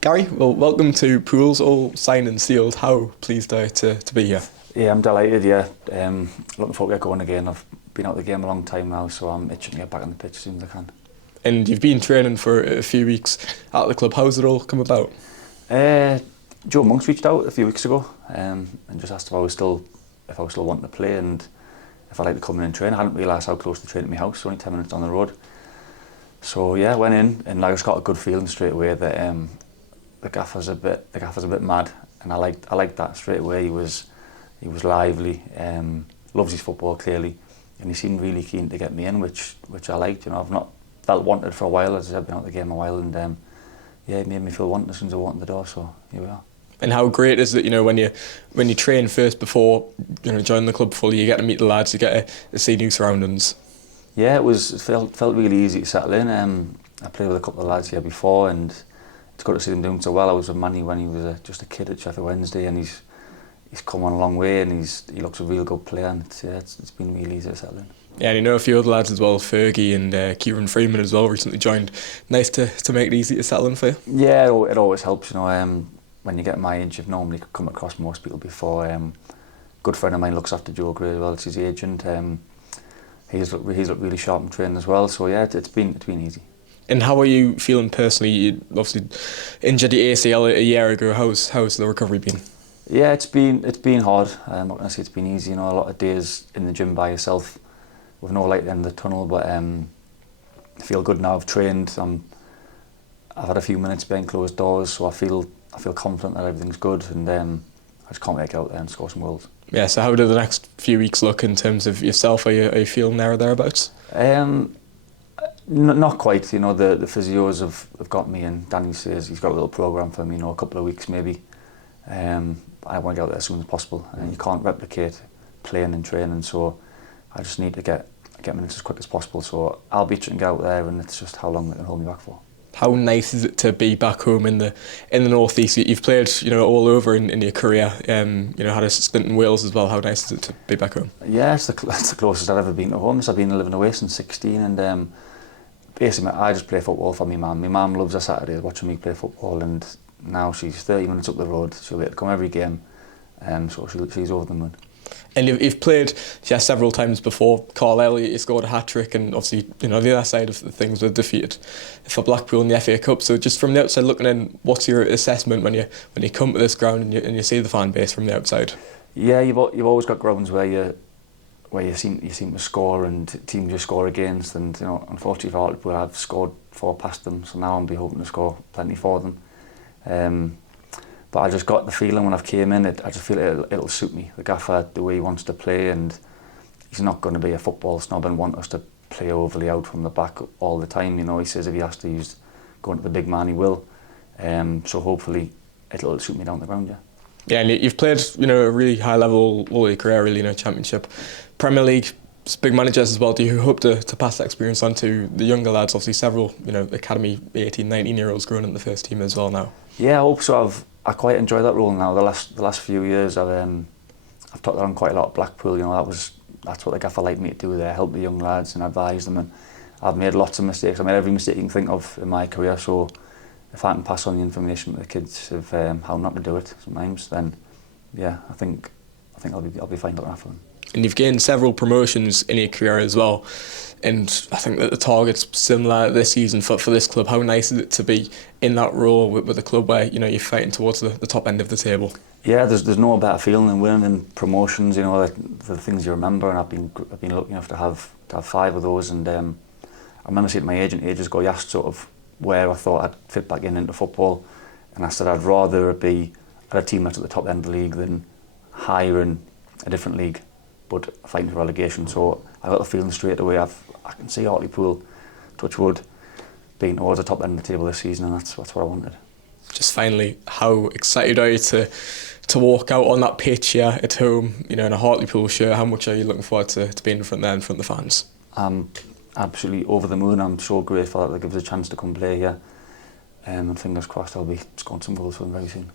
Gary, well, welcome to Pools, all signed and sealed. How pleased are you to be here? Yeah, I'm delighted, yeah. Looking forward to get going again. I've been out of the game a long time now, so I'm itching to get back on the pitch as soon as I can. And you've been training for a few weeks at the club. How's it all come about? Joe Monk's reached out a few weeks ago and just asked if I was still wanting to play and if I'd like to come in and train. I hadn't realised how close the train to my house, only 10 minutes on the road. So yeah, went in and I just got a good feeling straight away that the gaffer's a bit mad, and I liked that straight away. He was lively, loves his football clearly, and he seemed really keen to get me in, which I liked. You know, I've not felt wanted for a while, as I've been out of the game a while, and yeah, it made me feel wanted as soon as I walked in the door. So here we are. And how great is it, you know, when you train first before joining the club fully, you get to meet the lads, you get to see new surroundings. Yeah, it felt really easy to settle in. I played with a couple of lads here before, and it's good to see them doing so well. I was with Manny when he was just a kid at Sheffield Wednesday, and he's come on a long way, and he looks a real good player, and it's been really easy to settle in. Yeah, and you know a few other lads as well, Fergie and Kieran Freeman as well, recently joined. Nice to make it easy to settle in for you. Yeah, it always helps, you know. When you get my age, you've normally come across most people before. Good friend of mine looks after Joe Gray as well, it's his agent. He's looked really sharp and trained as well, so yeah, it's been easy. And how are you feeling personally? You obviously injured the ACL a year ago. How's the recovery been? Yeah, it's been hard. I'm not going to say it's been easy. You know, a lot of days in the gym by yourself with no light at the end of the tunnel. But I feel good now. I've trained. I've had a few minutes behind closed doors, so I feel confident that everything's good, and I just can't wait to get out there and score some goals. Yeah. So how do the next few weeks look in terms of yourself? Are you feeling there or thereabouts? Not quite. You know, the physios have got me, and Danny says he's got a little programme for me. You know, a couple of weeks maybe. I want to get out there as soon as possible, and you can't replicate playing and training, so I just need to get minutes as quick as possible. So I'll be trying to get out there, and it's just how long they can hold me back for. How nice is it to be back home in the North East? You've played, all over in your career. Had a stint in Wales as well. How nice is it to be back home? Yeah, it's the closest I've ever been to home. So I've been living away since 16, and basically I just play football for my mum. My mum loves her Saturdays watching me play football, and now she's 30 minutes up the road. She'll be able to come every game, so she's over the moon. And you've played several times before. Carlisle, you scored a hat-trick, and obviously the other side of the things were defeated for Blackpool in the FA Cup. So just from the outside looking in, what's your assessment when you come to this ground and you see the fan base from the outside? Yeah, you've always got grounds where you seem to score and teams you score against, and unfortunately for Hartlepool, I've scored 4 past them, so now I'll be hoping to score plenty for them. But I just got the feeling when I've came in, I just feel it'll suit me. The gaffer, the way he wants to play, and he's not going to be a football snob and want us to play overly out from the back all the time. You know, he says if he has to use going to the big man, he will. So hopefully it'll suit me down the ground, yeah. Yeah, and you've played, a really high level all your career, really, Championship, Premier League, big managers as well. Do you hope to pass that experience on to the younger lads? Obviously, several, academy 18, 19-year-olds growing in the first team as well now. Yeah, I hope so. I quite enjoy that role now. The last few years, I've took that on quite a lot at Blackpool. That's what the gaffer liked me to do there, help the young lads and advise them. And I've made lots of mistakes. I made every mistake you can think of in my career. So if I can pass on the information to the kids of how not to do it sometimes, then yeah, I think I'll be fine looking after them. And you've gained several promotions in your career as well. And I think that the target's similar this season for this club. How nice is it to be in that role with a club where you're fighting towards the top end of the table? Yeah, there's no better feeling than winning in promotions. Like the things you remember, and I've been lucky enough to have 5 of those. And I remember saying to my agent ages ago, he asked sort of where I thought I'd fit back into football, and I said I'd rather be at a team that's at the top end of the league than higher in a different league, but fighting for relegation. So I got the feeling straight away. I can see Hartlepool, touch wood, being towards the top end of the table this season, and that's what I wanted. Just finally, how excited are you to walk out on that pitch here at home, in a Hartlepool shirt? How much are you looking forward to being in front there, in front of the fans? I'm absolutely over the moon. I'm so grateful that they give us a chance to come play here, and fingers crossed I'll be scoring some goals for them very soon.